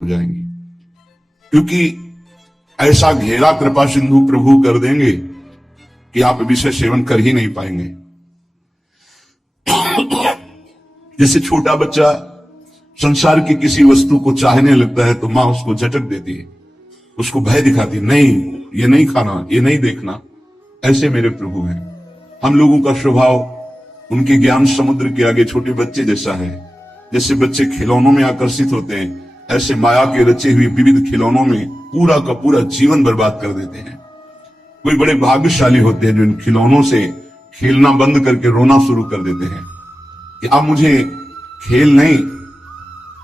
हो जाएंगी, क्योंकि ऐसा घेरा कृपा सिंधु प्रभु कर देंगे कि आप विषय सेवन कर ही नहीं पाएंगे। जैसे छोटा बच्चा संसार की किसी वस्तु को चाहने लगता है तो मां उसको झटक देती है, उसको भय दिखाती, नहीं ये नहीं खाना, ये नहीं देखना। ऐसे मेरे प्रभु हैं। हम लोगों का स्वभाव उनके ज्ञान समुद्र के आगे छोटे बच्चे जैसा है। जैसे बच्चे खिलौनों में आकर्षित होते हैं, ऐसे माया के रचे हुए विविध खिलौनों में पूरा का पूरा जीवन बर्बाद कर देते हैं। कोई बड़े भाग्यशाली होते हैं जो इन खिलौनों से खेलना बंद करके रोना शुरू कर देते हैं कि अब मुझे खेल नहीं,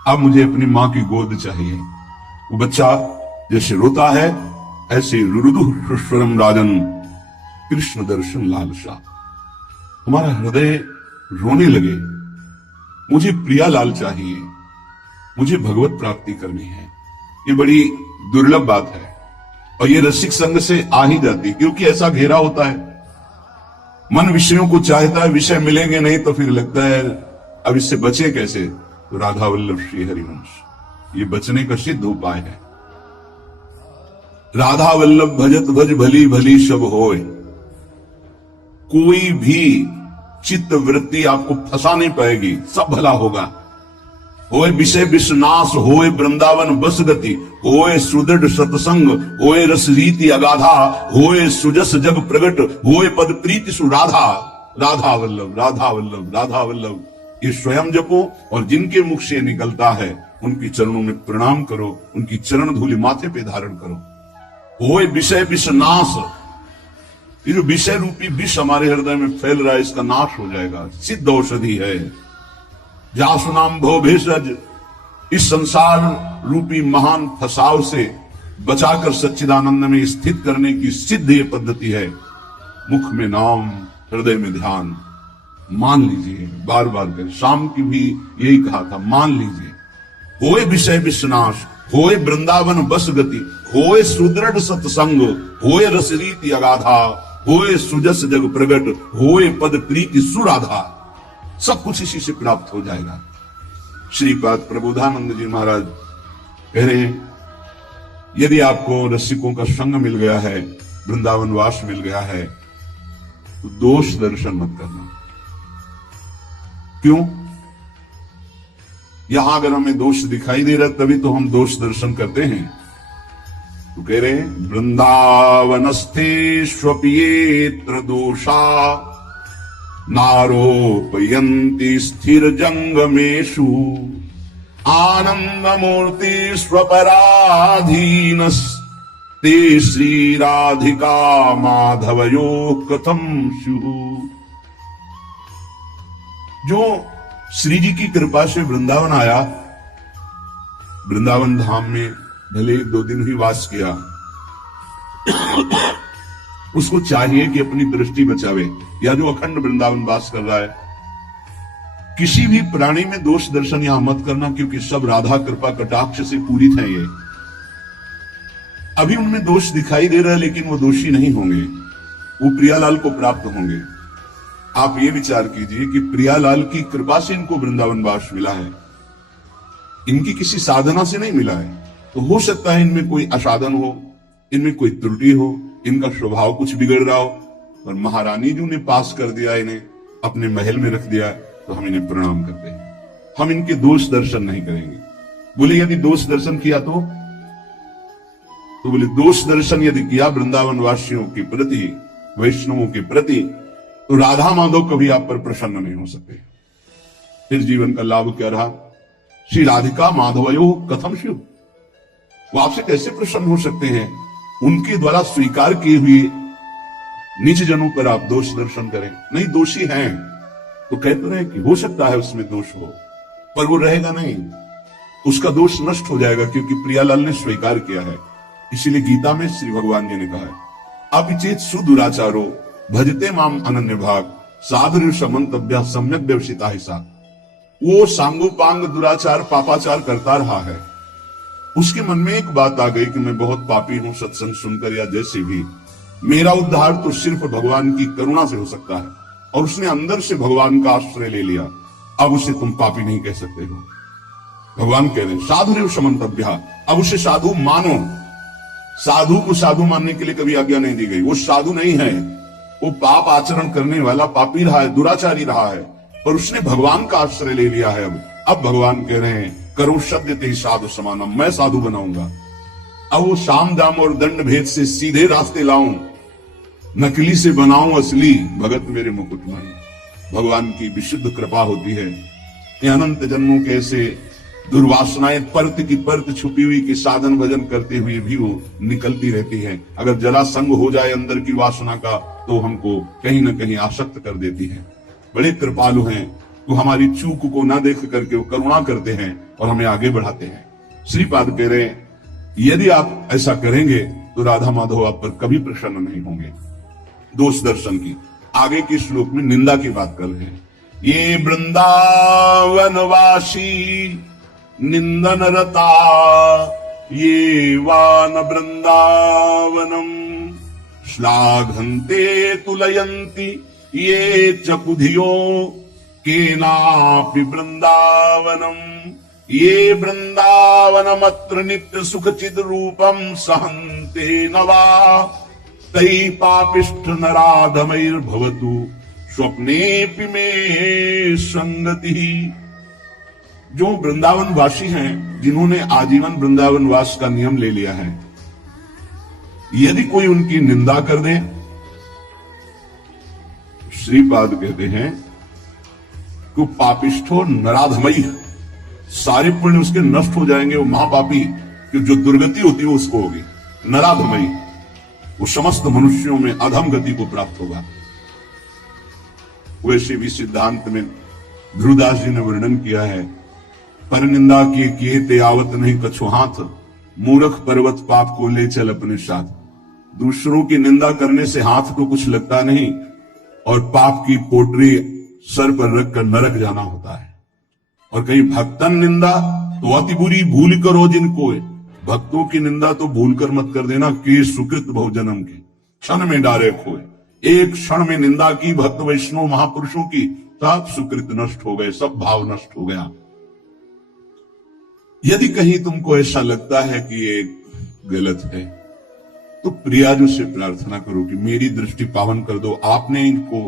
अब मुझे अपनी मां की गोद चाहिए। वो बच्चा जैसे रोता है ऐसे रुरुदु सुस्वरम राजन कृष्ण दर्शन लालसा, हमारा हृदय रोने लगे, मुझे प्रिया लाल चाहिए, मुझे भगवत प्राप्ति करनी है। ये बड़ी दुर्लभ बात है और ये रसिक संग से आ ही जाती, क्योंकि ऐसा घेरा होता है। मन विषयों को चाहता है, विषय मिलेंगे नहीं तो फिर लगता है अब इससे बचे कैसे। तो राधा वल्लभ श्री हरिवंश ये बचने का सिद्ध उपाय है। राधा वल्लभ भजत भज भली भली सब होए। कोई भी चित्त वृत्ति आपको फंसा नहीं पाएगी, सब भला होगा। होए विषय विषनाश, होए वृंदावन बस गति, होए सुदृढ़ सत्संग, होए रस रीति अगाधा, होए सुजस जग प्रगट, होए पद प्रीति सुराधा। राधा वल्लभ राधा वल्लभ राधा वल्लभ ये स्वयं जपो और जिनके मुख से निकलता है उनकी चरणों में प्रणाम करो, उनकी चरण धूलि माथे पे धारण करो। होए विषय विषनाश, ये जो विषय रूपी विष हमारे हृदय में फैल रहा है इसका नाश हो जाएगा, सिद्ध औषधि है। जासु नाम भव भेषज, इस संसार रूपी महान फसाव से बचाकर सच्चिदानंद में स्थित करने की सिद्ध ये पद्धति है। मुख में नाम, हृदय में ध्यान, मान लीजिए, बार बार कर। शाम की भी यही कहा था, मान लीजिए। होए विषय विश्वनाश, होए वृंदावन बस गति, होए सुदृढ़ सत्संग, होए रस रीति अगाधा, होए सुजस जग प्रगट, होए पद प्रीति सुराधा। सब कुछ इसी से प्राप्त हो जाएगा। श्रीपाद प्रबोधानंद जी महाराज कह रहे हैं, यदि आपको रसिकों का संग मिल गया है, वृंदावन वास मिल गया है, तो दोष दर्शन मत करना। क्यों? यहां अगर हमें दोष दिखाई दे रहा तभी तो हम दोष दर्शन करते हैं। तो कह रहे हैं, वृंदावनस्थे स्वपियेत्र दोषा नारोपयन्ति स्थिर जंगमेषु आनंदमूर्ति स्वपराधीनस् ते श्री राधिका माधवयो कथम स्युः। जो श्री जी की कृपा से वृंदावन आया, वृंदावन धाम में भले 1-2 दिन ही वास किया, उसको चाहिए कि अपनी दृष्टि बचावे, या जो अखंड वृंदावन वास कर रहा है, किसी भी प्राणी में दोष दर्शन यहां मत करना, क्योंकि सब राधा कृपा कटाक्ष से पूरित हैं। ये अभी उनमें दोष दिखाई दे रहा है लेकिन वो दोषी नहीं होंगे, वो प्रियालाल को प्राप्त होंगे। आप ये विचार कीजिए कि प्रियालाल की कृपा से इनको वृंदावन वास मिला है, इनकी किसी साधना से नहीं मिला है। तो हो सकता है इनमें कोई असाधन हो, इनमें कोई त्रुटि हो, इनका स्वभाव कुछ बिगड़ रहा हो, और महारानी जी ने पास कर दिया, इन्हें अपने महल में रख दिया, तो हम इन्हें प्रणाम करते हैं। हम इनके दोष दर्शन नहीं करेंगे। बोले यदि दोष दर्शन किया तो बोले दोष दर्शन यदि किया वृंदावन वासियों के प्रति, वैष्णवों के प्रति, तो राधा माधव कभी आप पर प्रसन्न नहीं हो सकते। फिर जीवन का लाभ क्या रहा? श्री राधिका माधवयो कथम स्युः, वो आपसे कैसे प्रसन्न हो सकते हैं? उनके द्वारा स्वीकार किए हुए निज जनों पर आप दोष दर्शन करें। नहीं, दोषी हैं तो कहते रहे कि हो सकता है उसमें दोष हो, पर वो रहेगा नहीं, उसका दोष नष्ट हो जाएगा, क्योंकि प्रियालाल ने स्वीकार किया है। इसीलिए गीता में श्री भगवान जी ने कहा है, अपिचेत सुदुराचारो भजते माम अनन्य भाग साधु समन्तव्य सम्यक व्यवसिता ही सा। वो सांगोपांग दुराचार पापाचार करता रहा है, उसके मन में एक बात आ गई कि मैं बहुत पापी हूं, सत्संग सुनकर या जैसे भी, मेरा उद्धार तो सिर्फ भगवान की करुणा से हो सकता है, और उसने अंदर से भगवान का आश्रय ले लिया। अब उसे तुम पापी नहीं कह सकते हो। भगवान कह रहे हैं साधुरेव समन्तव्य, अब उसे साधु मानो। साधु को साधु मानने के लिए कभी आज्ञा नहीं दी गई। वो साधु नहीं है, वो पाप आचरण करने वाला पापी रहा है, दुराचारी रहा है, पर उसने भगवान का आश्रय ले लिया है। अब भगवान कह रहे हैं करो शब्द ते साधु समानम, मैं साधु बनाऊंगा। अब वो साम दाम और दंड भेद से सीधे रास्ते लाऊं, नकली से बनाऊं असली, भगत मेरे मुकुटमणि। भगवान की विशुद्ध कृपा होती है। ये अनंत जन्मों के ऐसे दुर्वासनाएं परत की परत छुपी हुई कि साधन भजन करते हुए भी वो निकलती रहती है। अगर जरा संग हो जाए अंदर की वासना का तो हमको कहीं ना कहीं आसक्त कर देती है। बड़े कृपालु हैं, तो हमारी चूक को ना देख करके वो करुणा करते हैं और हमें आगे बढ़ाते हैं। श्रीपाद कह रहे हैं यदि आप ऐसा करेंगे तो राधा माधव आप पर कभी प्रसन्न नहीं होंगे। दोष दर्शन की आगे के श्लोक में निंदा की बात कर रहे हैं। ये वृंदावनवासी निंदन रता, ये वान वृंदावनम श्लाघन्ते तुलयन्ति, ये चकुधियो केनापि वृंदावनम, ये वृंदावनमत्र नित्य सुख चिद रूपम सहन्ते नवा, तै पापिष्ठ नराधमैर्भवतु स्वप्नेपि में संगति। जो वृंदावन वासी हैं, जिन्होंने आजीवन वृंदावन वास का नियम ले लिया है, यदि कोई उनकी निंदा कर दे, श्रीपाद कहते हैं कि पापिष्ठो नराधमई, सारे पुण्य उसके नष्ट हो जाएंगे। वो महापापी कि जो दुर्गति होती है उसको होगी। नराधमई, वो समस्त मनुष्यों में अधम गति को प्राप्त होगा। वैसे भी सिद्धांत में ध्रुवदास जी ने वर्णन किया है, पर निंदा किए ते आवत नहीं कछु हाथ, मूर्ख पर्वत पाप को ले चल अपने साथ। दूसरों की निंदा करने से हाथ को कुछ लगता नहीं और पाप की पोटरी सर पर रखकर नरक जाना होता है। और कहीं भक्तन निंदा तो अति बुरी भूल करो जिनको, भक्तों की निंदा तो भूल कर मत कर देना कि सुकृत बहुजन्म की, क्षण में डारे खोए। एक क्षण में निंदा की भक्त वैष्णव महापुरुषों की, सब सुकृत नष्ट हो गए, सब भाव नष्ट हो गया। यदि कहीं तुमको ऐसा लगता है कि ये गलत है तो प्रियाजू से प्रार्थना करो कि मेरी दृष्टि पावन कर दो। आपने इनको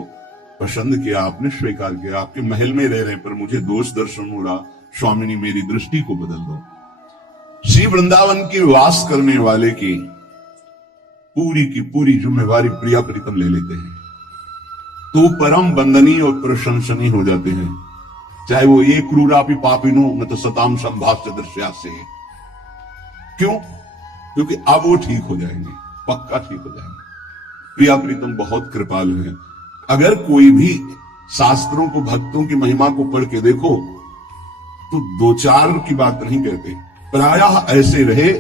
पसंद किया, आपने स्वीकार किया, आपके महल में रह रहे पर मुझे दोष दर्शन हो रहा, स्वामिनी मेरी दृष्टि को बदल दो। श्री वृंदावन की वास करने वाले की पूरी जिम्मेवारी प्रिया प्रीतम ले लेते हैं, तो परम बंदनीय और प्रशंसनीय हो जाते हैं। चाहे वो ये क्रूरापि पापिनो न तो सताम संभाष्य दृश्या से। क्यों? क्योंकि अब वो ठीक हो जाएंगे, पक्का ठीक हो जाएंगे। प्रिया प्रीतम बहुत कृपालु हैं। अगर कोई भी शास्त्रों को, भक्तों की महिमा को पढ़ के देखो तो दो चार की बात नहीं कहते, प्रायः ऐसे रहे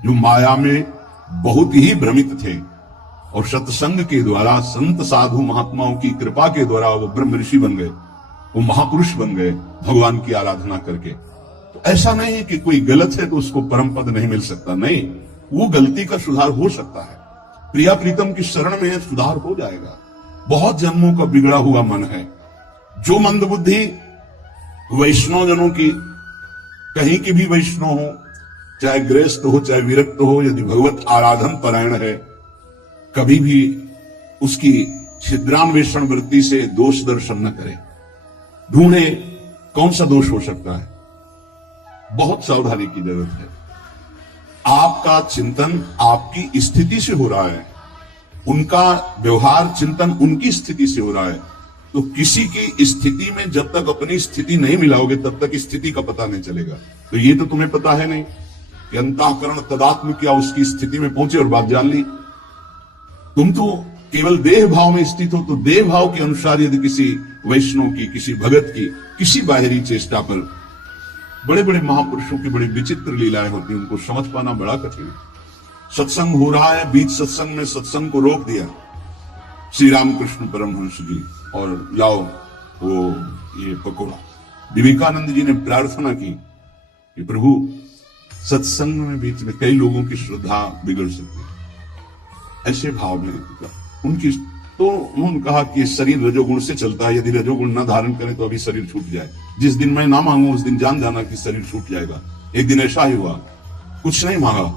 जो माया में बहुत ही भ्रमित थे और सत्संग के द्वारा, संत साधु महात्माओं की कृपा के द्वारा वो ब्रह्म ऋषि बन गए, वो महापुरुष बन गए भगवान की आराधना करके। तो ऐसा नहीं है कि कोई गलत है तो उसको परम पद नहीं मिल सकता, नहीं, वो गलती का सुधार हो सकता है। प्रिया प्रीतम की शरण में सुधार हो जाएगा। बहुत जन्मों का बिगड़ा हुआ मन है। जो मंदबुद्धि वैष्णव जनों की, कहीं की भी वैष्णव हो, चाहे गृहस्थ हो चाहे विरक्त हो, यदि भगवत आराधन परायण है, कभी भी उसकी छिद्रान्वेषण वृत्ति से दोष दर्शन न करे। ढूंढे कौन सा दोष हो सकता है। बहुत सावधानी की जरूरत है। आपका चिंतन आपकी स्थिति से हो रहा है, उनका व्यवहार चिंतन उनकी स्थिति से हो रहा है। तो किसी की स्थिति में जब तक अपनी स्थिति नहीं मिलाओगे तब तक स्थिति का पता नहीं चलेगा। तो ये तो तुम्हें पता है नहीं कि अंतःकरण तदात्म क्या उसकी स्थिति में पहुंचे और बात जान ली। तुम तो केवल देह भाव में स्थित हो, तो देह भाव के अनुसार यदि किसी वैष्णव की, किसी भगत की, किसी बाहरी चेष्टा पर, बड़े बड़े महापुरुषों की बड़ी विचित्र लीलाएं होती हैं, उनको समझ पाना बड़ा कठिन है। सत्संग हो रहा है, बीच सत्संग में सत्संग को रोक दिया श्री रामकृष्ण परमहंस जी और लाओ वो ये पकोड़ा। विवेकानंद जी ने प्रार्थना की कि प्रभु सत्संग में बीच में कई लोगों की श्रद्धा बिगड़ सकती है, ऐसे भाव में उनकी तो उन्होंने कहा कि शरीर रजोगुण से चलता है, यदि रजोगुण न धारण करें तो अभी शरीर छूट जाए। जिस दिन मैं ना मांगू उस दिन जान जाना कि शरीर छूट जाएगा। एक दिन ऐसा ही हुआ, कुछ नहीं मांगा,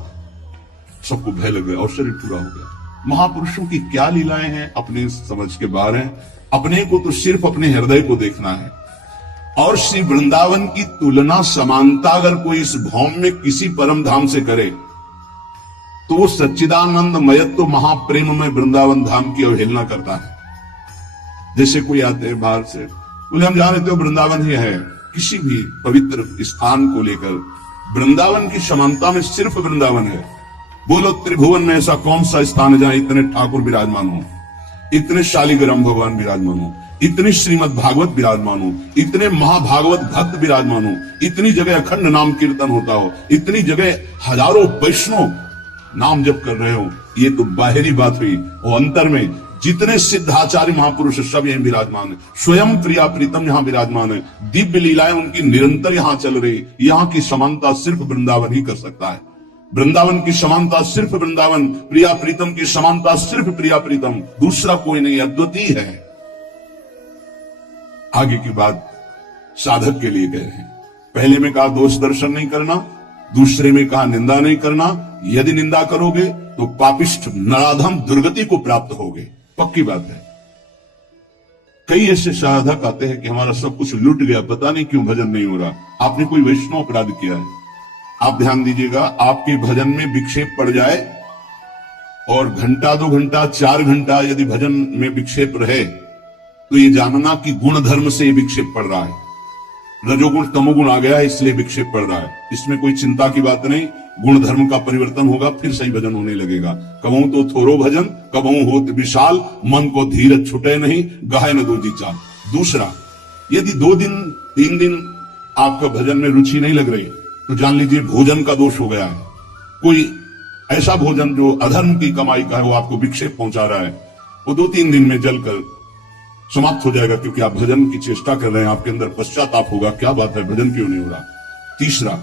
सबको भय लग गया और शरीर पूरा हो गया। महापुरुषों की क्या लीलाएं हैं, अपने समझ के बाहर हैं। अपने को तो सिर्फ अपने हृदय को देखना है। और श्री वृंदावन की तुलना, समानता अगर कोई इस भौम में किसी परम धाम से करे तो सच्चिदानंद मयत्व महाप्रेम में वृंदावन धाम की अवहेलना करता है। जैसे कोई आते हैं बाहर से, बोले हम जान लेते हो वृंदावन ही है। किसी भी पवित्र स्थान को लेकर वृंदावन की समानता में सिर्फ वृंदावन है। बोलो त्रिभुवन में ऐसा कौन सा स्थान है जहां इतने ठाकुर विराजमान हो, इतने शालिग्राम भगवान विराजमान हो, इतनी श्रीमद् भागवत विराजमान हो, इतने महाभागवत भक्त विराजमान हो, इतनी जगह अखंड नाम कीर्तन होता हो, इतनी जगह हजारों वैष्णव नाम जप कर रहे हो। ये तो बाहरी बात हुई, और अंतर में जितने सिद्धाचार्य महापुरुष सब यहीं विराजमान है। स्वयं प्रिया प्रीतम यहाँ विराजमान है। दिव्य लीलाएं उनकी निरंतर यहाँ चल रही। यहाँ की समानता सिर्फ वृंदावन ही कर सकता है। वृंदावन की समानता सिर्फ वृंदावन, प्रिया प्रीतम की समानता सिर्फ प्रिया प्रीतम, दूसरा कोई नहीं, अद्वितीय है। आगे की बात साधक के लिए कह रहे हैं। पहले में कहा दोष दर्शन नहीं करना, दूसरे में कहा निंदा नहीं करना। यदि निंदा करोगे तो पापिष्ठ नराधम दुर्गति को प्राप्त होगे, पक्की बात है। कई ऐसे साधक आते हैं कि हमारा सब कुछ लूट गया, पता नहीं क्यों भजन नहीं हो रहा। आपने कोई वैष्णव अपराध किया है। आप ध्यान दीजिएगा, आपके भजन में विक्षेप पड़ जाए और घंटा 2 घंटा 4 घंटा यदि भजन में विक्षेप रहे तो ये जानना कि गुण धर्म से ये विक्षेप पड़ रहा है। रजोगुण तमोगुण आ गया है इसलिए विक्षेप पड़ रहा है। इसमें कोई चिंता की बात नहीं, गुण धर्म का परिवर्तन होगा, फिर सही भजन होने लगेगा। कबहू तो थोरो भजन कबहू होत विशाल, मन को धीरज छुटे नहीं, गाहे न दो जी चाल। दूसरा, यदि 2 दिन 3 दिन आपका भजन में रुचि नहीं लग रही तो जान लीजिए भोजन का दोष हो गया है। कोई ऐसा भोजन जो अधर्म की कमाई का है वो आपको विक्षेप पहुंचा रहा है, वो 2-3 दिन में जलकर समाप्त हो जाएगा, क्योंकि आप भजन की चेष्टा कर रहे हैं। आपके अंदर पश्चाताप होगा, क्या बात है, भजन क्यों नहीं हो रहा। तीसरा,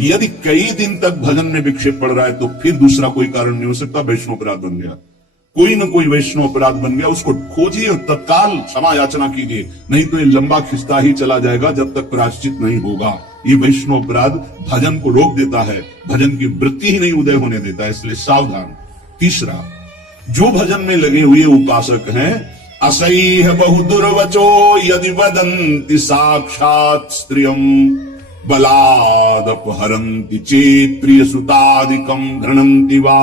यदि कई दिन तक भजन में विक्षेप पड़ रहा है तो फिर दूसरा कोई कारण नहीं हो सकता, वैष्णव अपराध बन गया। कोई न कोई वैष्णव अपराध बन गया, उसको खोजिए और तत्काल क्षमा याचना कीजिए, नहीं तो ये लंबा खिस्ता ही चला जाएगा जब तक प्रायश्चित नहीं होगा। ये वैष्णव अपराध भजन को रोक देता है, भजन की वृत्ति ही नहीं उदय होने देता है, इसलिए सावधान। तीसरा, जो भजन में लगे हुए उपासक हैं, असह्य बहु दुर्वचो यदि वदन्ति साक्षात् स्त्रियं बलादपहरन्ति चेत् प्रियसुतादिकं घृणन्ति वा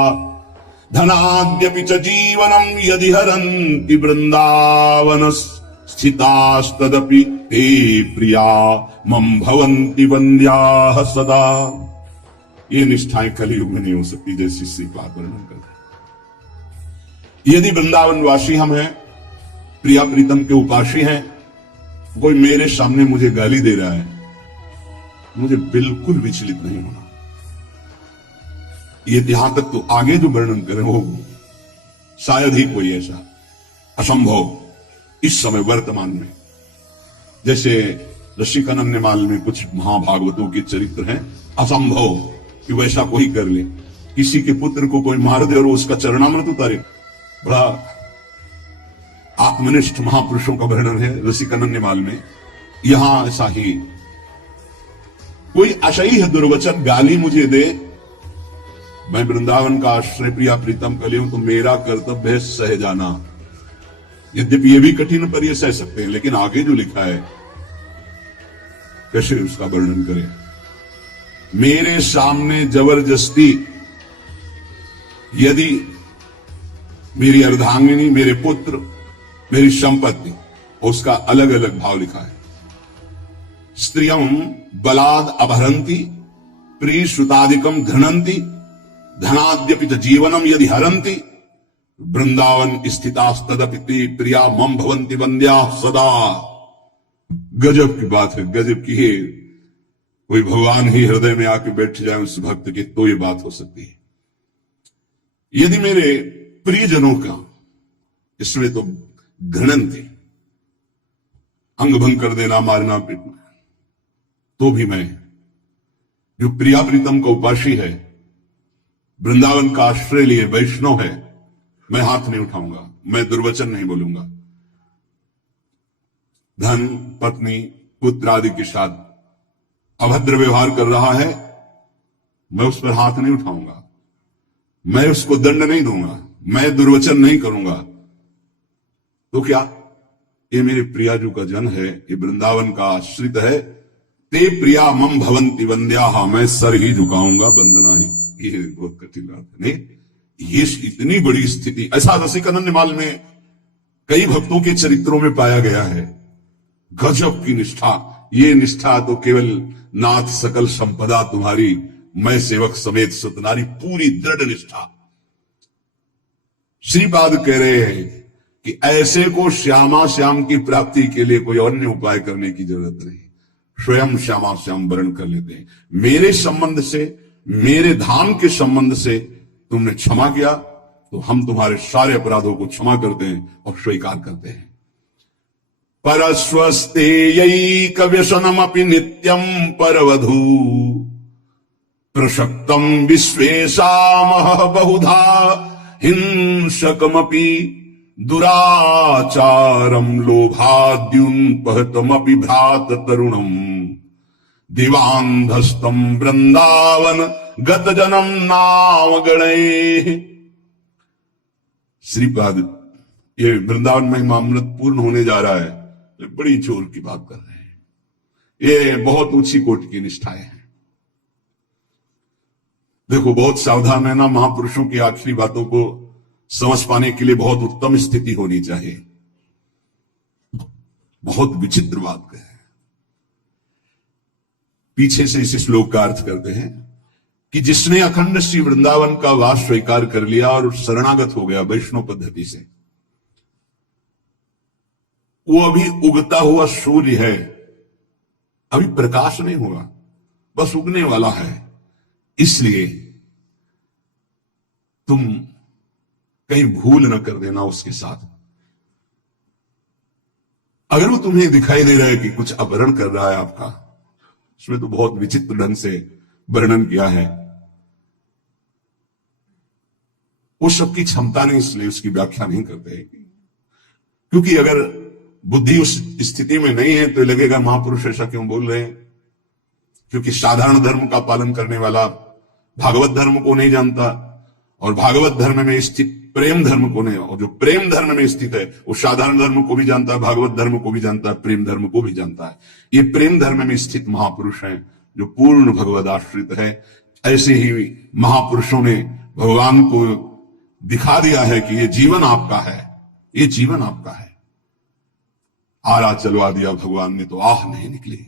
धनाद्यपि च जीवनं यदि हरन्ति वृन्दावन स्थितास्तदपि ते प्रिया मम भवन्ति वन्द्याः सदा। ये निष्ठाएं कलियुग में नहीं हो सकती, जैसी श्रीपाद वर्णन करते। यदि वृंदावन वासी हम हैं, प्रिया प्रीतम के उपासी हैं, कोई मेरे सामने मुझे गाली दे रहा है, मुझे बिल्कुल विचलित नहीं होना। ये यहां तक तो आगे जो वर्णन करें वो शायद ही कोई ऐसा असंभव इस समय वर्तमान में। जैसे रसिकानंदमाल में कुछ महाभागवतों के चरित्र हैं, असंभव कि वैसा कोई कर ले। किसी के पुत्र को कोई मार दे और उसका चरणामृत उतारे। बड़ा आत्मनिष्ठ महापुरुषों का वर्णन है रसिकानंदमाल में। यहां ऐसा ही कोई असह्य दुर्वचन गाली मुझे दे, मैं वृंदावन का आश्रय प्रिया प्रीतम कर लूं तो मेरा कर्तव्य है सह जाना। यद्यपि ये भी कठिन पर ये सह सकते हैं, लेकिन आगे जो लिखा है कैसे उसका वर्णन करें। मेरे सामने जबरदस्ती यदि मेरी अर्धांगिनी, मेरे पुत्र, मेरी संपत्ति, उसका अलग अलग भाव लिखा है। स्त्रियं बलाद अपहरन्ति प्रिय श्रुतादिकम घृणन्ति धनाद्यपि च जीवनम यदि हरन्ति वृंदावन स्थितास्तदपि ते प्रिया मम भवन्ति वन्द्या सदा। गजब की बात है, गजब की है। कोई भगवान ही हृदय में आके बैठ जाए उस भक्त की तो ये बात हो सकती है। यदि मेरे प्रियजनों का इसमें तो घृणन थी, अंग भंग कर देना, मारना पीटना, तो भी मैं जो प्रिया प्रीतम का उपासी है, वृंदावन का आश्रय लिए वैष्णव है, मैं हाथ नहीं उठाऊंगा, मैं दुर्वचन नहीं बोलूंगा। धन, पत्नी, पुत्र आदि के साथ अभद्र व्यवहार कर रहा है, मैं उस पर हाथ नहीं उठाऊंगा, मैं उसको दंड नहीं दूंगा, मैं दुर्वचन नहीं करूंगा। तो क्या ये मेरे प्रियाजू का जन है, ये वृंदावन का आश्रित है। ते प्रिया मम भवंति वंद्या, मैं सर ही झुकाऊंगा, वंदना ही। ये बहुत कठिन बात है। नहीं, ये इतनी बड़ी स्थिति ऐसा रसिकानंद माल में कई भक्तों के चरित्रों में पाया गया है। गजब की निष्ठा। ये निष्ठा तो केवल नाथ सकल संपदा तुम्हारी, मैं सेवक समेत सतनारी, पूरी दृढ़ निष्ठा। श्रीपाद कह रहे हैं कि ऐसे को श्यामा श्याम की प्राप्ति के लिए कोई अन्य उपाय करने की जरूरत नहीं, स्वयं श्यामा श्याम वर्ण कर लेते हैं। मेरे संबंध से, मेरे धाम के संबंध से तुमने क्षमा किया तो हम तुम्हारे सारे अपराधों को क्षमा करते हैं और स्वीकार करते हैं। परस्वस्तेयैक व्यसनमपि नित्यं परवधू, प्रशक्तं विश्वेशामः बहुधा हिंसकमपि, दुराचारं लोभाद्युन्पहतमपि भ्रात तरुणम्, दिवान्धस्तं वृंदावन गत जन्म नाम गणैः। श्रीपाद ये वृंदावन महिमामृत पूर्ण होने जा रहा है, बड़ी जोर की बात कर रहे हैं। ये बहुत ऊंची कोटि की निष्ठाएं हैं। देखो, बहुत सावधान रहना। महापुरुषों की आखिरी बातों को समझ पाने के लिए बहुत उत्तम स्थिति होनी चाहिए। बहुत विचित्र बात है। पीछे से इस श्लोक का अर्थ करते हैं कि जिसने अखंड श्री वृंदावन का वास स्वीकार कर लिया और शरणागत हो गया वैष्णव पद्धति से, वो अभी उगता हुआ सूर्य है, अभी प्रकाश नहीं हुआ, बस उगने वाला है। इसलिए तुम कहीं भूल न कर देना उसके साथ। अगर वो तुम्हें दिखाई दे रहा है कि कुछ अपहरण कर रहा है आपका, उसमें तो बहुत विचित्र ढंग से वर्णन किया है, वो सबकी क्षमता नहीं, इसलिए उसकी व्याख्या नहीं करते हैं। क्योंकि अगर बुद्धि उस स्थिति में नहीं है तो लगेगा महापुरुष ऐसा क्यों बोल रहे हैं। क्योंकि साधारण धर्म का पालन करने वाला भागवत धर्म को नहीं जानता, और भागवत धर्म में स्थित प्रेम धर्म को नहीं, और जो प्रेम धर्म में स्थित है वो साधारण धर्म को भी जानता है, भागवत धर्म को भी जानता है, प्रेम धर्म को भी जानता है। ये प्रेम धर्म में स्थित महापुरुष हैं जो पूर्ण भगवद आश्रित है। ऐसे ही महापुरुषों ने भगवान को दिखा दिया है कि ये जीवन आपका है, ये जीवन आपका है। आरा चलवा दिया भगवान ने तो आह नहीं निकली।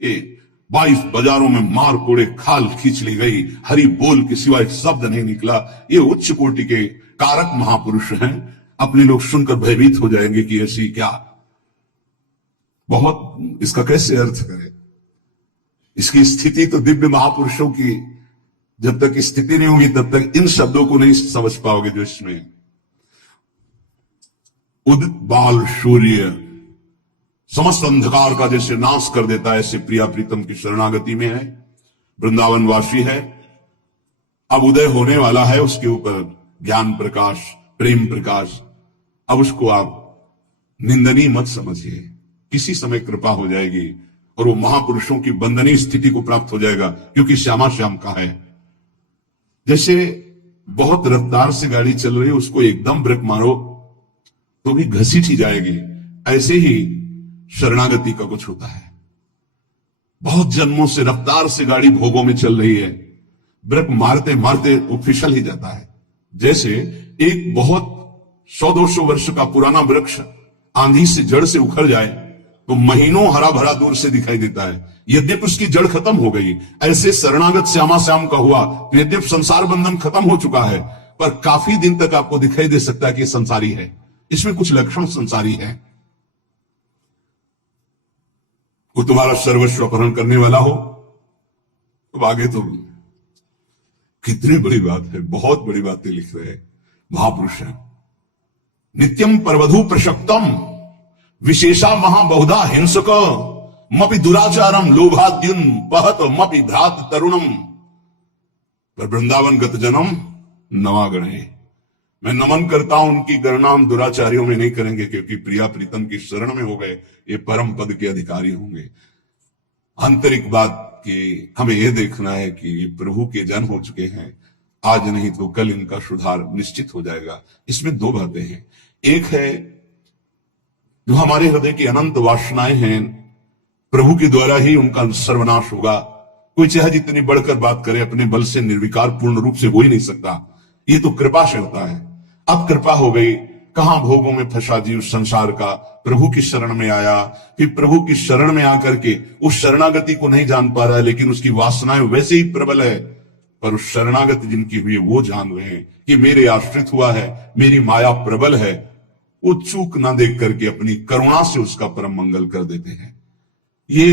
ये 22 बाजारों में मार कोड़े खाल खींच ली गई, हरि बोल के सिवाय शब्द नहीं निकला। ये उच्च कोटि के कारक महापुरुष हैं। अपने लोग सुनकर भयभीत हो जाएंगे कि ऐसी क्या, बहुत इसका कैसे अर्थ करें। इसकी स्थिति तो दिव्य महापुरुषों की जब तक स्थिति नहीं होगी तब तक इन शब्दों को नहीं समझ पाओगे जो इसमें। उदित बाल सूर्य समस्त अंधकार का जैसे नाश कर देता है, ऐसे प्रिया प्रीतम की शरणागति में है, वृंदावन वासी है। अब उदय होने वाला है उसके ऊपर ज्ञान प्रकाश, प्रेम प्रकाश। अब उसको आप निंदनीय मत समझिए, किसी समय कृपा हो जाएगी और वो महापुरुषों की वंदनीय स्थिति को प्राप्त हो जाएगा, क्योंकि श्यामा श्याम का है। जैसे बहुत रफ्तार से गाड़ी चल रही है, उसको एकदम ब्रेक मारो तो भी घसीट ही जाएगी। ऐसे ही शरणागति का कुछ होता है। बहुत जन्मों से रफ्तार से गाड़ी भोगों में चल रही है, ब्रेक मारते मारते वो फिसल ही जाता है। जैसे एक बहुत 100-200 वर्ष का पुराना वृक्ष आंधी से जड़ से उखड़ जाए तो महीनों हरा भरा दूर से दिखाई देता है, यद्यपि उसकी जड़ खत्म हो गई। ऐसे शरणागत श्यामा श्याम का हुआ तो यद्यपि संसार बंधन खत्म हो चुका है, पर काफी दिन तक आपको दिखाई दे सकता है कि संसारी है, इसमें कुछ लक्षण संसारी है। वो तुम्हारा सर्वस्व अपहरण करने वाला हो तो आगे तो कितनी बड़ी बात है, बहुत बड़ी बातें लिख रहे हैं महापुरुष हैं। नित्यम परवधू प्रशक्तम विशेषा महाबहुधा हिंसक मपि दुराचारम लोभाद्युन बहत मपि भ्रात तरुणम, पर वृंदावन गत जन्म नवागणे। मैं नमन करता हूं, उनकी गणना हम दुराचारियों में नहीं करेंगे, क्योंकि प्रिया प्रीतम की शरण में हो गए, ये परम पद के अधिकारी होंगे। आंतरिक बात कि हमें यह देखना है कि ये प्रभु के जन हो चुके हैं, आज नहीं तो कल इनका सुधार निश्चित हो जाएगा। इसमें दो बातें हैं। एक है जो हमारे हृदय की अनंत वासनाएं हैं, प्रभु के द्वारा ही उनका सर्वनाश होगा। कोई चाहे जितनी बढ़कर बात करे, अपने बल से निर्विकार पूर्ण रूप से हो ही नहीं सकता। ये तो कृपा से होता है। अब कृपा हो गई, कहां भोगों में फंसा जीव संसार का, प्रभु की शरण में आया, फिर प्रभु की शरण में आकर के उस शरणागति को नहीं जान पा रहा है, लेकिन उसकी वासनाएं वैसे ही प्रबल है। पर उस शरणागति जिनकी हुई वो जान रहे हैं कि मेरे आश्रित हुआ है, मेरी माया प्रबल है, वो चूक ना देख करके अपनी करुणा से उसका परम मंगल कर देते हैं। ये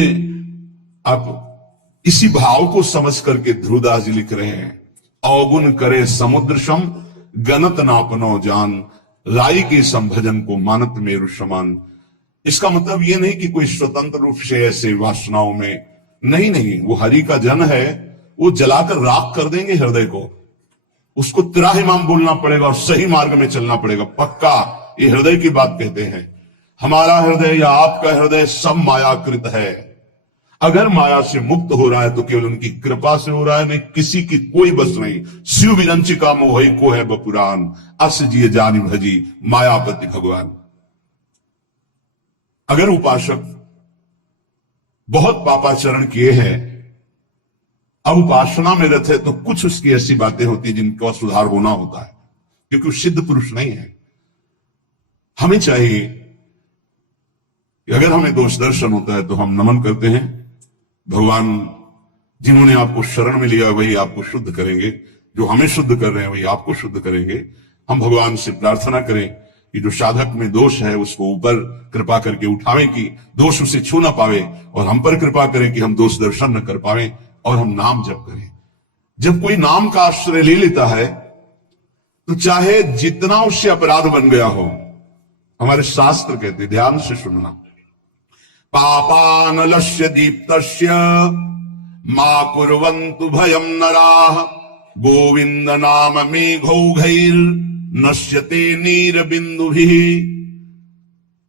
आप इसी भाव को समझ करके ध्रुवदास जी लिख रहे हैं, अवगुण करे समुद्र सम गनत नापनो जान, राई के संभजन को मानत मेरु समान। इसका मतलब यह नहीं कि कोई स्वतंत्र रूप से ऐसे वासनाओं में नहीं, वो हरि का जन है, वो जलाकर राख कर देंगे हृदय को। उसको त्राहिमाम बोलना पड़ेगा और सही मार्ग में चलना पड़ेगा, पक्का। ये हृदय की बात कहते हैं। हमारा हृदय या आपका हृदय सब मायाकृत है। अगर माया से मुक्त हो रहा है तो केवल उनकी कृपा से हो रहा है, नहीं किसी की कोई बस नहीं। शिव विरंचिका मोहि को है बपुरान, अस जिय जानि भजी मायापति भगवान। अगर उपासक बहुत पापाचरण किए हैं, अब उपासना में रत है, तो कुछ उसकी ऐसी बातें होती है जिनका सुधार होना होता है, क्योंकि वो सिद्ध पुरुष नहीं है। हमें चाहिए कि अगर हमें दोष दर्शन होता है तो हम नमन करते हैं। भगवान जिन्होंने आपको शरण में लिया वही आपको शुद्ध करेंगे, जो हमें शुद्ध कर रहे हैं वही आपको शुद्ध करेंगे। हम भगवान से प्रार्थना करें कि जो साधक में दोष है उसको ऊपर कृपा करके उठावें कि दोष उसे छू ना पावे, और हम पर कृपा करें कि हम दोष दर्शन न कर पावे, और हम नाम जप करें। जब कोई नाम का आश्रय ले लेता है तो चाहे जितना उससे अपराध बन गया हो, हमारे शास्त्र कहते, ध्यान से सुनना, पापानलस्य दीप्तस्य मा कुर्वन्तु भयं नराः, गोविंद नाम मेघौघैर नश्यते नीर बिंदुभिः।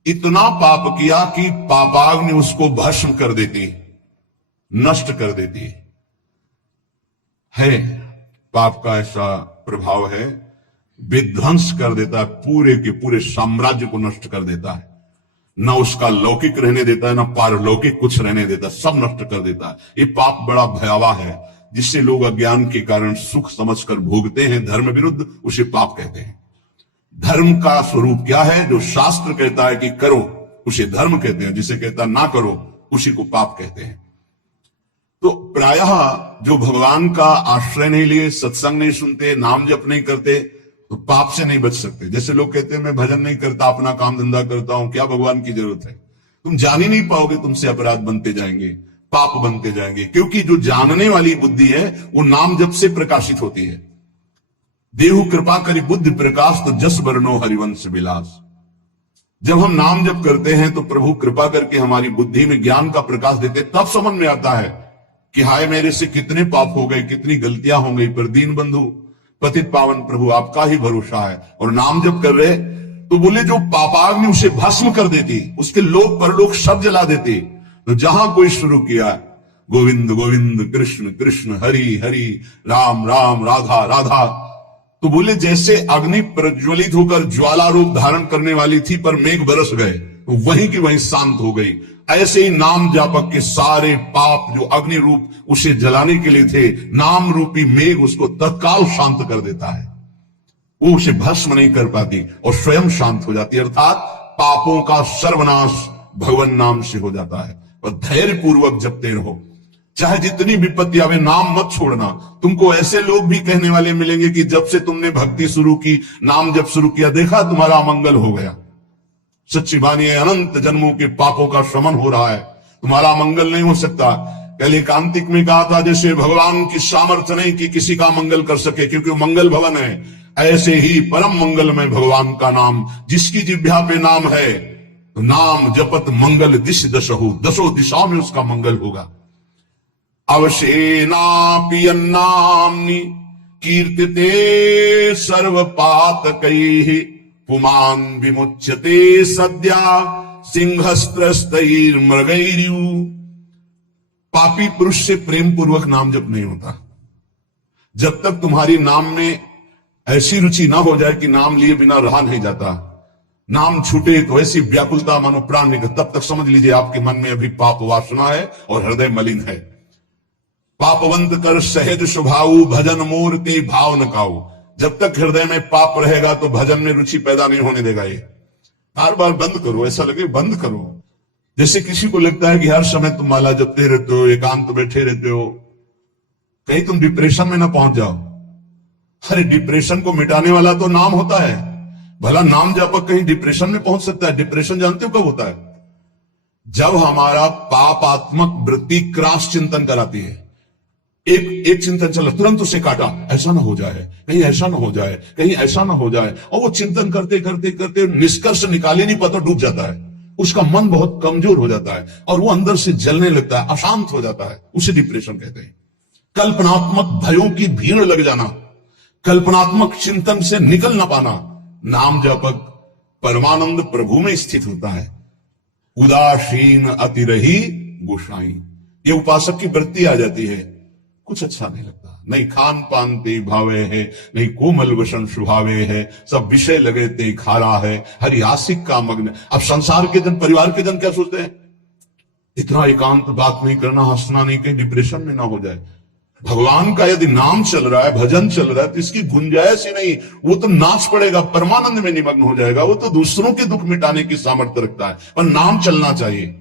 इतना पाप किया कि पापाग्नि उसको भस्म कर देती, नष्ट कर देती है। पाप का ऐसा प्रभाव है, विध्वंस कर देता है, पूरे के पूरे साम्राज्य को नष्ट कर देता है। न उसका लौकिक रहने देता है, न पारलौकिक कुछ रहने देता, सब नष्ट कर देता है। ये पाप बड़ा भयावह है, जिससे लोग अज्ञान के कारण सुख समझकर भोगते हैं धर्म विरुद्ध, उसे पाप कहते हैं। धर्म का स्वरूप क्या है? जो शास्त्र कहता है कि करो उसे धर्म कहते हैं, जिसे कहता ना करो उसी को पाप कहते हैं। तो प्रायः जो भगवान का आश्रय नहीं लिए, सत्संग नहीं सुनते, नाम जप नहीं करते, तो पाप से नहीं बच सकते। जैसे लोग कहते हैं मैं भजन नहीं करता, अपना काम धंधा करता हूं, क्या भगवान की जरूरत है? तुम जान ही नहीं पाओगे, तुमसे अपराध बनते जाएंगे, पाप बनते जाएंगे, क्योंकि जो जानने वाली बुद्धि है वो नाम जप से प्रकाशित होती है। देहु कृपा करी बुद्धि प्रकाश, तो जस वर्णो हरिवंश विलास। जब हम नाम जप करते हैं तो प्रभु कृपा करके हमारी बुद्धि में ज्ञान का प्रकाश देते, तब समझ में आता है कि हाय मेरे से कितने पाप हो गए, कितनी गलतियां हो गई, पर दीन बंधु पतित पावन प्रभु आपका ही भरोसा है। और नाम जप कर रहे तो बोले जो पापाग्नि उसे भस्म कर देती, उसके लोक परलोक सब जला देती। तो जहां कोई शुरू किया गोविंद गोविंद कृष्ण कृष्ण हरि हरि राम राम राधा राधा, तो बोले जैसे अग्नि प्रज्वलित होकर ज्वाला रूप धारण करने वाली थी पर मेघ बरस गए, तो वहीं की वहीं शांत हो गई। ऐसे ही नाम जापक के सारे पाप जो अग्नि रूप उसे जलाने के लिए थे, नाम रूपी मेघ उसको तत्काल शांत कर देता है। वो उसे भस्म नहीं कर पाती और स्वयं शांत हो जाती है। अर्थात पापों का सर्वनाश भगवान नाम से हो जाता है। और धैर्य पूर्वक जपते रहो, चाहे जितनी विपत्ति आवे, नाम मत छोड़ना। तुमको ऐसे लोग भी कहने वाले मिलेंगे कि जब से तुमने भक्ति शुरू की, नाम जप शुरू किया, देखा तुम्हारा अमंगल हो गया। सच्ची बानी है, अनंत जन्मों के पापों का शमन हो रहा है, तुम्हारा मंगल नहीं हो सकता। कल एकांतिक में कहा था जैसे भगवान की सामर्थ्य नहीं कि किसी का मंगल कर सके, क्योंकि वो मंगल भवन है, ऐसे ही परम मंगल में भगवान का नाम, जिसकी जिह्वा पे नाम है, तो नाम जपत मंगल दिश दशहु, दसों दिशाओं में उसका मंगल होगा। अवशेना पियन्नाम्नि कीर्तिते सर्व पातकैः पुमान् विमुच्यते सद्या सिंहस्त्रस्तैर्मृगैर्यु। पापी पुरुष से प्रेम पूर्वक नाम जप नहीं होता। जब तक तुम्हारी नाम में ऐसी रुचि ना हो जाए कि नाम लिए बिना रहा नहीं जाता, नाम छूटे तो ऐसी व्याकुलता मानो प्राण निकले, तब तक समझ लीजिए आपके मन में अभी पाप वासना है और हृदय मलिन है। पापवंत कर सहज स्वभाव भजन मूर्ति भाव न काऊ। जब तक हृदय में पाप रहेगा तो भजन में रुचि पैदा नहीं होने देगा। ये बार बार बंद करो, ऐसा लगे बंद करो। जैसे किसी को लगता है कि हर समय तुम माला जपते रहते हो, एकांत बैठे रहते हो, कहीं तुम डिप्रेशन में ना पहुंच जाओ। अरे डिप्रेशन को मिटाने वाला तो नाम होता है। भला नाम जापक कहीं डिप्रेशन में पहुंच सकता है? डिप्रेशन जानते हो कब होता है? जब हमारा पापात्मक वृत्ति क्रॉस चिंतन कराती है। एक चिंतन चला, तुरंत उसे काटा, ऐसा ना हो जाए, कहीं ऐसा ना हो जाए, कहीं ऐसा ना हो जाए, और वो चिंतन करते करते करते निष्कर्ष निकाले नहीं पाता, डूब जाता है। उसका मन बहुत कमजोर हो जाता है और वो अंदर से जलने लगता है, अशांत हो जाता है। उसे डिप्रेशन कहते हैं। कल्पनात्मक भयों की भीड़ लग जाना, कल्पनात्मक चिंतन से निकल ना पाना। नाम जापक परमानंद प्रभु में स्थित होता है। उदासीन अतिरही गोसाई, ये उपासक की वृत्ति आ जाती है। कुछ अच्छा नहीं लगता, नहीं खान पान ते भावे है, नहीं कोमल वसन सुभावे है, सब विषय लगे ते खारा है, हरि आशिक का मग्न। अब संसार के जन, परिवार के जन क्या सोचते हैं? इतना एकांत बात नहीं करना, हंसना नहीं, कहीं डिप्रेशन में ना हो जाए। भगवान का यदि नाम चल रहा है, भजन चल रहा है, तो इसकी गुंजाइश ही नहीं। वो तो नाच पड़ेगा, परमानंद में निमग्न हो जाएगा। वो तो दूसरों के दुख मिटाने की सामर्थ्य रखता है, पर नाम चलना चाहिए,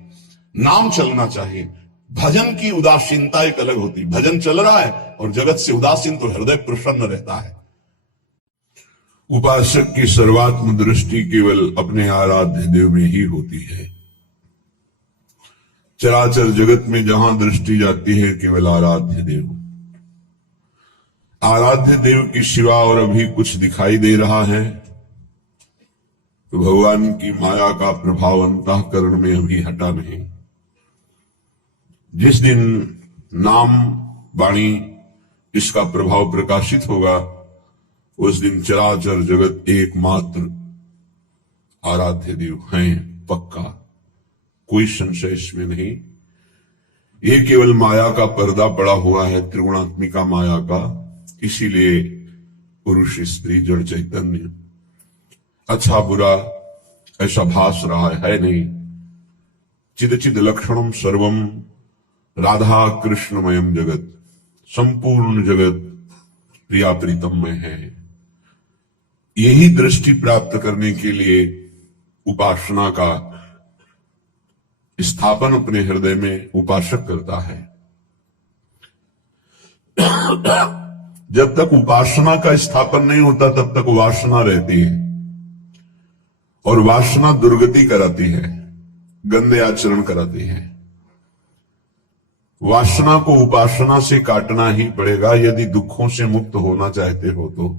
नाम चलना चाहिए। भजन की उदासीनता एक अलग होती। भजन चल रहा है और जगत से उदासीन, तो हृदय प्रसन्न रहता है। उपासक की सर्वात्म दृष्टि केवल अपने आराध्य देव में ही होती है। चराचर जगत में जहां दृष्टि जाती है केवल आराध्य देव, आराध्य देव की सिवा और अभी कुछ दिखाई दे रहा है तो भगवान की माया का प्रभाव अंतःकरण में अभी हटा नहीं। जिस दिन नाम वाणी इसका प्रभाव प्रकाशित होगा, उस दिन चराचर जगत एकमात्र आराध्य देव हैं, पक्का, कोई संशय इसमें नहीं। ये केवल माया का पर्दा पड़ा हुआ है, त्रिगुणात्मिका माया का। इसीलिए पुरुष स्त्री जड़ चैतन्य अच्छा बुरा ऐसा भास रहा है नहीं। चिद चिद लक्षणम सर्वम राधा कृष्णमयम जगत, संपूर्ण जगत प्रिया प्रीतम में है। यही दृष्टि प्राप्त करने के लिए उपासना का स्थापन अपने हृदय में उपासक करता है। जब तक उपासना का स्थापन नहीं होता तब तक वासना रहती है, और वासना दुर्गति कराती है, गंदे आचरण कराती है। वासना को उपासना से काटना ही पड़ेगा यदि दुखों से मुक्त होना चाहते हो तो।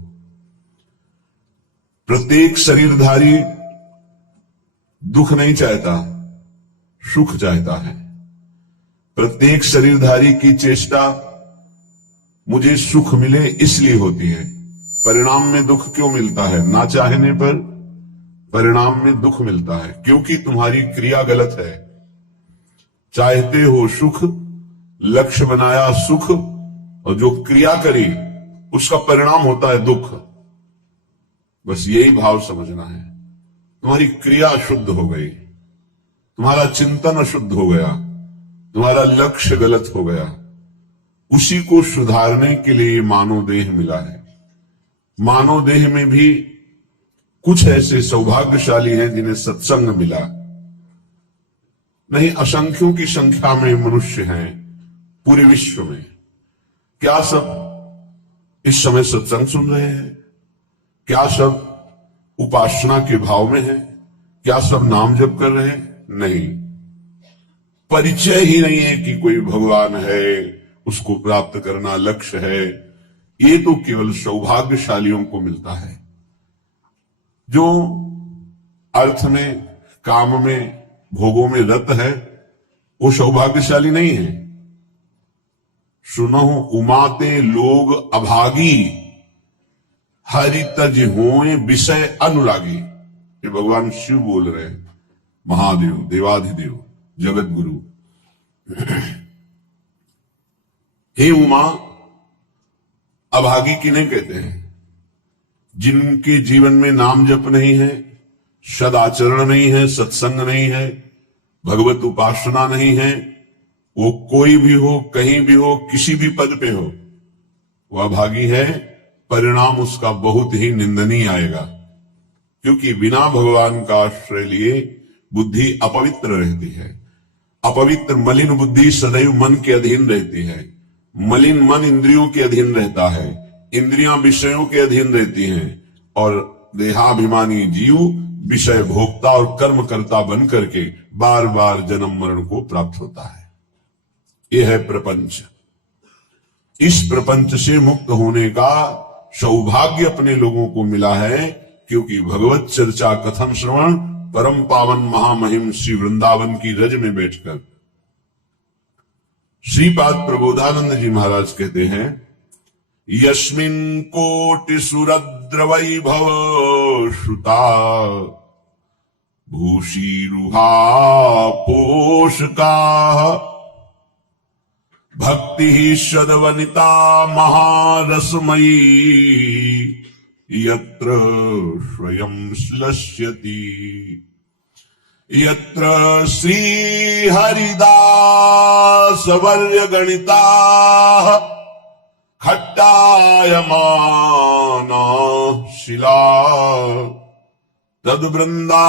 प्रत्येक शरीरधारी दुख नहीं चाहता, सुख चाहता है। प्रत्येक शरीरधारी की चेष्टा मुझे सुख मिले इसलिए होती है। परिणाम में दुख क्यों मिलता है? ना चाहने पर परिणाम में दुख मिलता है, क्योंकि तुम्हारी क्रिया गलत है। चाहते हो सुख, लक्ष्य बनाया सुख, और जो क्रिया करी उसका परिणाम होता है दुख। बस यही भाव समझना है। तुम्हारी क्रिया अशुद्ध हो गई, तुम्हारा चिंतन अशुद्ध हो गया, तुम्हारा लक्ष्य गलत हो गया। उसी को सुधारने के लिए मानव देह मिला है। मानव देह में भी कुछ ऐसे सौभाग्यशाली हैं जिन्हें सत्संग मिला। नहीं, असंख्यों की संख्या में मनुष्य हैं पूरे विश्व में। क्या सब इस समय सत्संग सुन रहे हैं? क्या सब उपासना के भाव में हैं? क्या सब नाम जप कर रहे हैं? नहीं, परिचय ही नहीं है कि कोई भगवान है, उसको प्राप्त करना लक्ष्य है। ये तो केवल सौभाग्यशालियों को मिलता है। जो अर्थ में, काम में, भोगों में रत है, वो सौभाग्यशाली नहीं है। सुनो उमाते लोग अभागी, हरि तज होए विषय अनुरागी। ये भगवान शिव बोल रहे हैं, महादेव, देवाधिदेव, जगत गुरु। हे उमा, अभागी किन्हें कहते हैं? जिनके जीवन में नाम जप नहीं है, सदाचरण नहीं है, सत्संग नहीं है, भगवत उपासना नहीं है, वो कोई भी हो, कहीं भी हो, किसी भी पद पे हो, वह अभागी है। परिणाम उसका बहुत ही निंदनीय आएगा, क्योंकि बिना भगवान का आश्रय लिए बुद्धि अपवित्र रहती है। अपवित्र मलिन बुद्धि सदैव मन के अधीन रहती है। मलिन मन इंद्रियों के अधीन रहता है, इंद्रियां विषयों के अधीन रहती हैं, और देहाभिमानी जीव विषय भोक्ता और कर्म कर्ता बन करके बार बार जन्म मरण को प्राप्त होता है। यह है प्रपंच। इस प्रपंच से मुक्त होने का सौभाग्य अपने लोगों को मिला है, क्योंकि भगवत चर्चा कथन श्रवण परम पावन महामहिम श्री वृंदावन की रज में बैठकर श्रीपाद प्रबोधानंद जी महाराज कहते हैं, यस्मिन् कोटि सुरद्र वैभव श्रुता भूषीरुहा पोषका भक्ति ही सदवनिता महारसमयी यत्र स्वयं श्लष्यति यत्र श्री हरिदास वर्य गणिता खट्टायमाना शिला तद वृंदा